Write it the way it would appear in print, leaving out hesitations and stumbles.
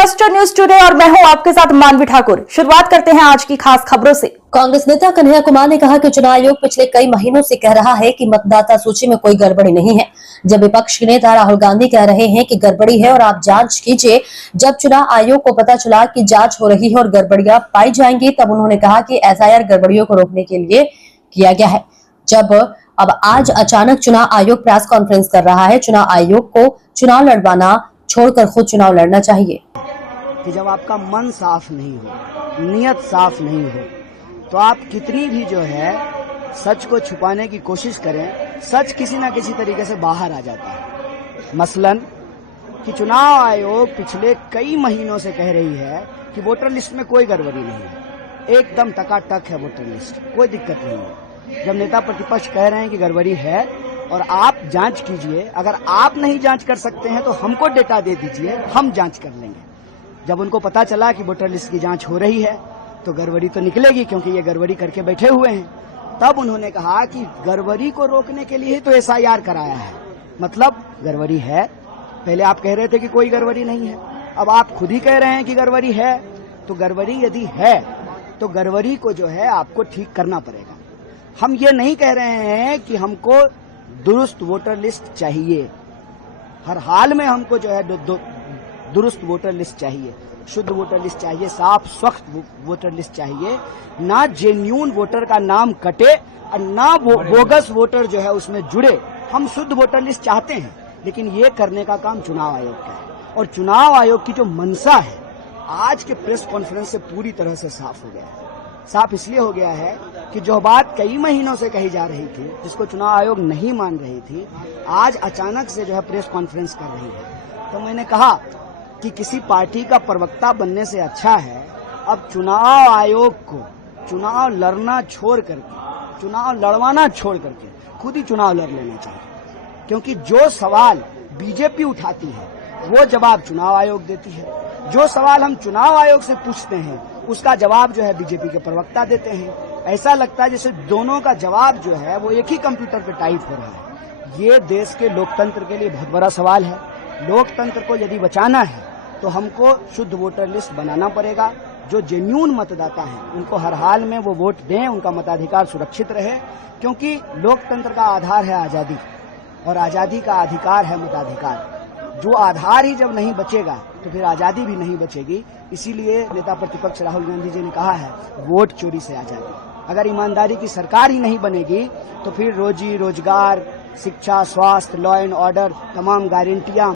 Cluster news today और मैं हूं आपके साथ मानवी ठाकुर। शुरुआत करते हैं आज की खास खबरों से। कांग्रेस नेता कन्हैया कुमार ने कहा कि चुनाव आयोग पिछले कई महीनों से कह रहा है कि मतदाता सूची में कोई गड़बड़ी नहीं है, जब विपक्ष के नेता राहुल गांधी कह रहे हैं कि गड़बड़ी है और आप जांच कीजिए। जब चुनाव आयोग को पता चला कि जांच हो रही है और गड़बड़ियां पाई जाएंगी, तब उन्होंने कहा कि एसआईआर गड़बड़ियों को रोकने के लिए किया गया है। अब आज अचानक चुनाव आयोग प्रेस कॉन्फ्रेंस कर रहा है। चुनाव आयोग को चुनाव लड़वाना छोड़कर खुद चुनाव लड़ना चाहिए। कि जब आपका मन साफ नहीं हो, नियत साफ नहीं हो, तो आप कितनी भी जो है सच को छुपाने की कोशिश करें, सच किसी ना किसी तरीके से बाहर आ जाता है। मसलन कि चुनाव आयोग पिछले कई महीनों से कह रही है कि वोटर लिस्ट में कोई गड़बड़ी नहीं है, एकदम टकाटक है वोटर लिस्ट, कोई दिक्कत नहीं है। जब नेता प्रतिपक्ष कह रहे हैं कि गड़बड़ी है और आप जांच कीजिए, अगर आप नहीं जांच कर सकते हैं तो हमको डेटा दे दीजिए, हम जांच कर लेंगे। जब उनको पता चला कि वोटर लिस्ट की जांच हो रही है तो गड़बड़ी तो निकलेगी, क्योंकि ये गड़बड़ी करके बैठे हुए हैं। तब उन्होंने कहा कि गड़बड़ी को रोकने के लिए तो एसआईआर कराया है, मतलब गड़बड़ी है। पहले आप कह रहे थे कि कोई गड़बड़ी नहीं है, अब आप खुद ही कह रहे हैं कि गड़बड़ी है। तो गड़बड़ी यदि है तो गड़बड़ी को जो है आपको ठीक करना पड़ेगा। हम ये नहीं कह रहे हैं कि हमको दुरुस्त वोटर लिस्ट चाहिए, हर हाल में हमको जो है दुरुस्त वोटर लिस्ट चाहिए, शुद्ध वोटर लिस्ट चाहिए, साफ स्वच्छ वोटर लिस्ट चाहिए, ना जेन्यून वोटर का नाम कटे और ना बोगस वोटर जो है उसमें जुड़े। हम शुद्ध वोटर लिस्ट चाहते हैं, लेकिन ये करने का काम चुनाव आयोग का है। और चुनाव आयोग की जो मंशा है आज के प्रेस कॉन्फ्रेंस से पूरी तरह से साफ हो गया है। साफ इसलिए हो गया है कि जो बात कई महीनों से कही जा रही थी, जिसको चुनाव आयोग नहीं मान रही थी, आज अचानक से जो है प्रेस कॉन्फ्रेंस कर रही है। तो मैंने कहा कि किसी पार्टी का प्रवक्ता बनने से अच्छा है अब चुनाव आयोग को चुनाव लड़ना छोड़ करके, चुनाव लड़वाना छोड़ करके खुद ही चुनाव लड़ लेना चाहिए। क्योंकि जो सवाल बीजेपी उठाती है वो जवाब चुनाव आयोग देती है, जो सवाल हम चुनाव आयोग से पूछते हैं उसका जवाब जो है बीजेपी के प्रवक्ता देते हैं। ऐसा लगता है जैसे दोनों का जवाब जो है वो एक ही कंप्यूटर पे टाइप हो रहा है। ये देश के लोकतंत्र के लिए बहुत बड़ा सवाल है। लोकतंत्र को यदि बचाना है तो हमको शुद्ध वोटर लिस्ट बनाना पड़ेगा। जो जेन्यून मतदाता हैं उनको हर हाल में वो वोट दें, उनका मताधिकार सुरक्षित रहे, क्योंकि लोकतंत्र का आधार है आजादी और आजादी का अधिकार है मताधिकार। जो आधार ही जब नहीं बचेगा तो फिर आजादी भी नहीं बचेगी। इसीलिए नेता प्रतिपक्ष राहुल गांधी जी ने कहा है वोट चोरी से आजादी। अगर ईमानदारी की सरकार ही नहीं बनेगी तो फिर रोजी रोजगार, शिक्षा, स्वास्थ्य, लॉ एंड ऑर्डर, तमाम गारंटियां